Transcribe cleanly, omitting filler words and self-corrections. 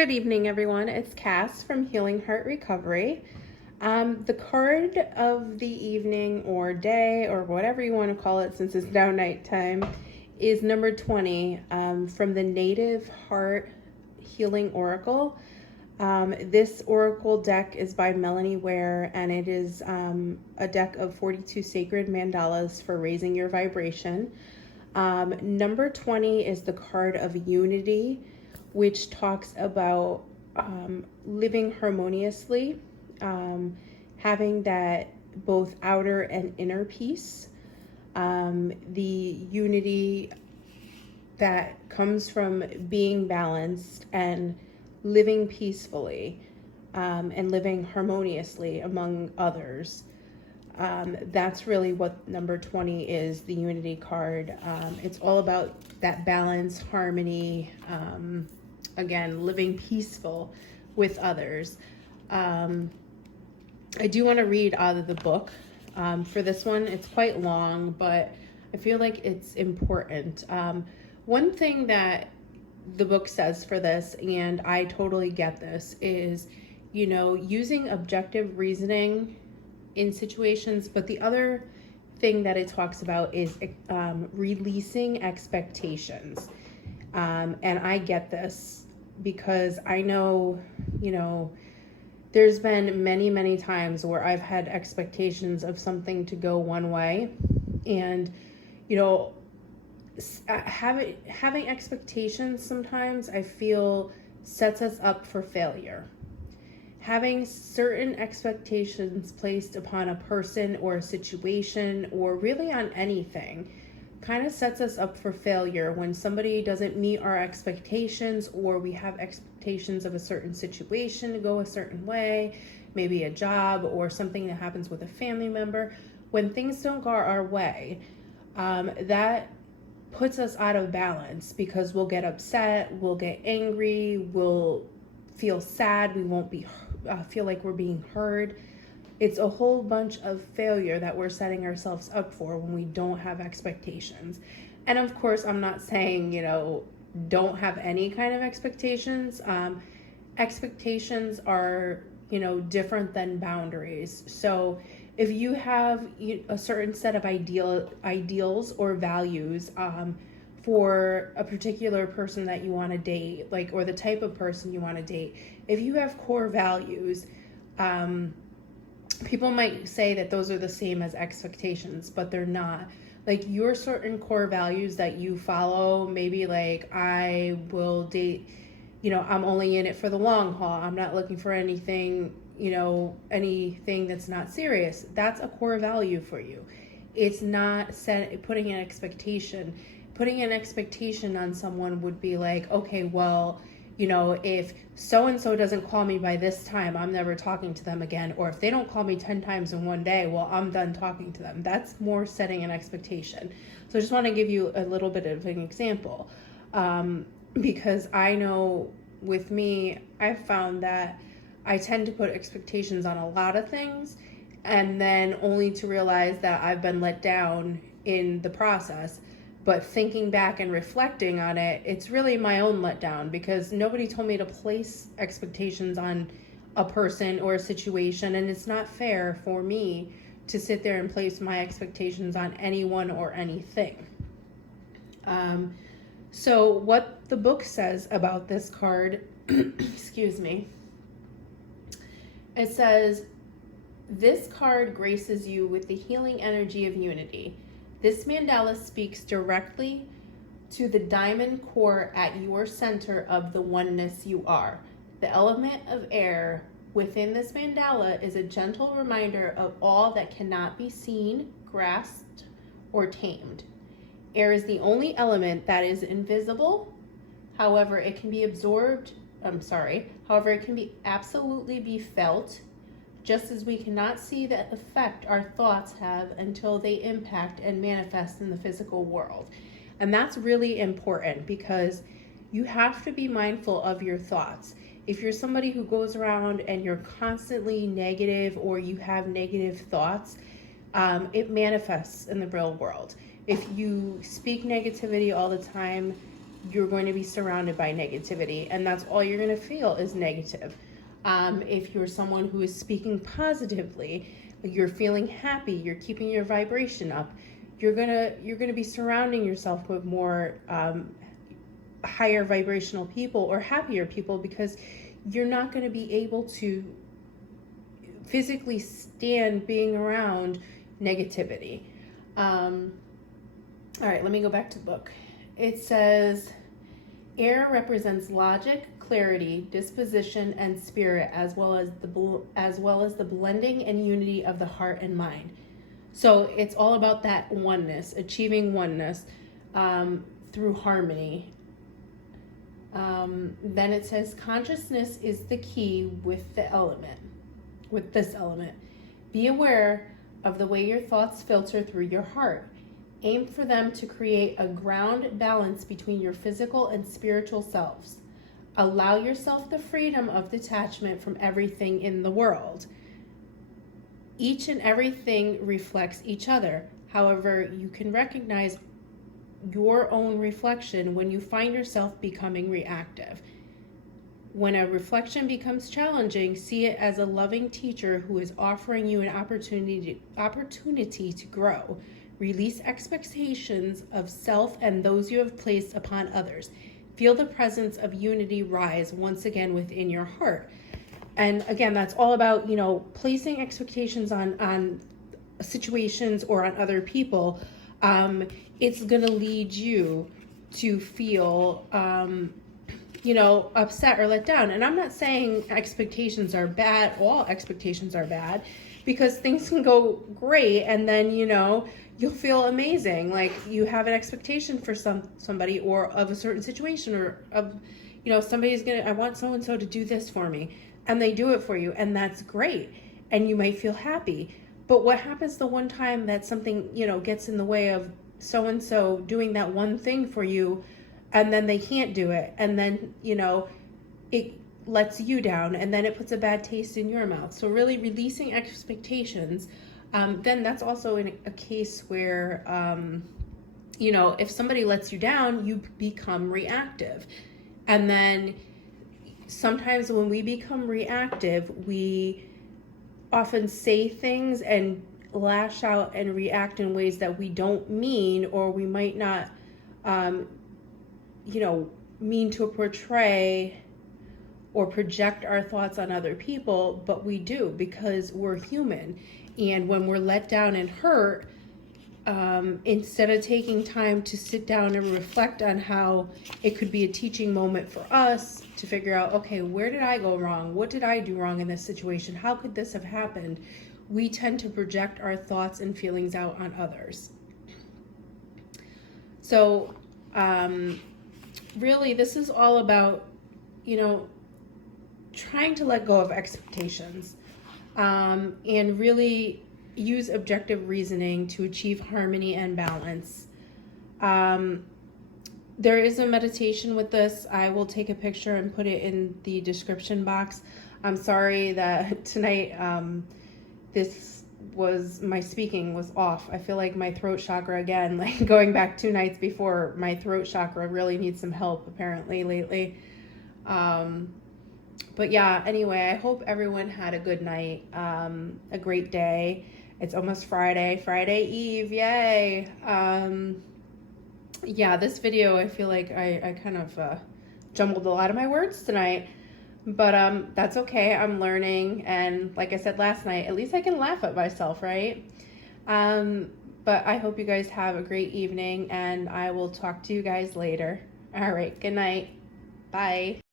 Good evening, everyone. It's Cass from Healing Heart Recovery. The card of the evening or day or whatever you want to call it, since it's now nighttime, is number 20 from the Native Heart Healing Oracle. This oracle deck is by Melanie Ware, and it is a deck of 42 sacred mandalas for raising your vibration. Number 20 is the card of unity, which talks about living harmoniously, having that both outer and inner peace, the unity that comes from being balanced and living peacefully, and living harmoniously among others. That's really what number 20 is, the unity card. It's all about that balance, harmony, again, living peaceful with others. I do want to read out of the book for this one. It's quite long, but I feel like it's important. One thing that the book says for this, and I totally get this, is, using objective reasoning in situations, but the other thing that it talks about is releasing expectations. And I get this because I know, there's been many times where I've had expectations of something to go one way, and having expectations sometimes I feel sets us up for failure. Having certain expectations placed upon a person or a situation, or really on anything, kind of sets us up for failure when somebody doesn't meet our expectations, or we have expectations of a certain situation to go a certain way, maybe a job or something that happens with a family member. When things don't go our way, that puts us out of balance, because we'll get upset, we'll get angry, we'll feel sad, we won't feel like we're being heard. It's a whole bunch of failure that we're setting ourselves up for when we don't have expectations. And of course, I'm not saying, don't have any kind of expectations. Expectations are, different than boundaries. So if you have a certain set of ideals or values for a particular person that you want to date, or the type of person you want to date, if you have core values, people might say that those are the same as expectations, but they're not. Your certain core values that you follow, maybe I will date, I'm only in it for the long haul. I'm not looking for anything, anything that's not serious. That's a core value for you. It's not putting an expectation. Putting an expectation on someone would be okay, well, if so-and-so doesn't call me by this time, I'm never talking to them again. Or if they don't call me 10 times in one day, well, I'm done talking to them. That's more setting an expectation. So I just want to give you a little bit of an example. Because I know with me, I've found that I tend to put expectations on a lot of things, and then only to realize that I've been let down in the process. But thinking back and reflecting on it, it's really my own letdown, because nobody told me to place expectations on a person or a situation, and it's not fair for me to sit there and place my expectations on anyone or anything. So what the book says about this card, excuse me, it says, this card graces you with the healing energy of unity. This mandala speaks directly to the diamond core at your center of the oneness you are. The element of air within this mandala is a gentle reminder of all that cannot be seen, grasped, or tamed. Air is the only element that is invisible. However, it can be absolutely be felt, just as we cannot see the effect our thoughts have until they impact and manifest in the physical world. And that's really important, because you have to be mindful of your thoughts. If you're somebody who goes around and you're constantly negative, or you have negative thoughts, it manifests in the real world. If you speak negativity all the time, you're going to be surrounded by negativity, and that's all you're going to feel is negative. If you're someone who is speaking positively, you're feeling happy, you're keeping your vibration up, you're gonna be surrounding yourself with more higher vibrational people or happier people, because you're not going to be able to physically stand being around negativity. All right, let me go back to the book. It says, air represents logic, clarity, disposition, and spirit, as well as the blending and unity of the heart and mind. So it's all about that oneness, achieving oneness through harmony. Then it says, consciousness is the key with this element. Be aware of the way your thoughts filter through your heart. Aim for them to create a ground balance between your physical and spiritual selves. Allow yourself the freedom of detachment from everything in the world. Each and everything reflects each other. However, you can recognize your own reflection when you find yourself becoming reactive. When a reflection becomes challenging, see it as a loving teacher who is offering you an opportunity to grow. Release expectations of self and those you have placed upon others. Feel the presence of unity rise once again within your heart. And again, that's all about, placing expectations on situations or on other people. It's going to lead you to feel, upset or let down. And I'm not saying expectations are bad. All expectations are bad, because things can go great and then, you'll feel amazing. Like you have an expectation for somebody or of a certain situation, or of, I want so-and-so to do this for me, and they do it for you, and that's great. And you might feel happy. But what happens the one time that something, gets in the way of so-and-so doing that one thing for you, and then they can't do it, and then, it lets you down, and then it puts a bad taste in your mouth. So really releasing expectations. Then that's also in a case where, if somebody lets you down, you become reactive. And then sometimes when we become reactive, we often say things and lash out and react in ways that we don't mean, or we might not, mean to portray or project our thoughts on other people, but we do, because we're human. And when we're let down and hurt, instead of taking time to sit down and reflect on how it could be a teaching moment for us to figure out, okay, where did I go wrong? What did I do wrong in this situation? How could this have happened? We tend to project our thoughts and feelings out on others. So, really, this is all about, trying to let go of expectations, and really use objective reasoning to achieve harmony and balance. There is a meditation with this. I will take a picture and put it in the description box. I'm sorry that tonight my speaking was off. I feel like my throat chakra, again, like going back 2 nights before, my throat chakra really needs some help apparently lately. But yeah, anyway, I hope everyone had a good night, a great day. It's almost Friday Eve, yay. Yeah, this video, I feel like I kind of jumbled a lot of my words tonight, but that's okay. I'm learning, and like I said last night, at least I can laugh at myself, right? But I hope you guys have a great evening, and I will talk to you guys later. All right, good night. Bye.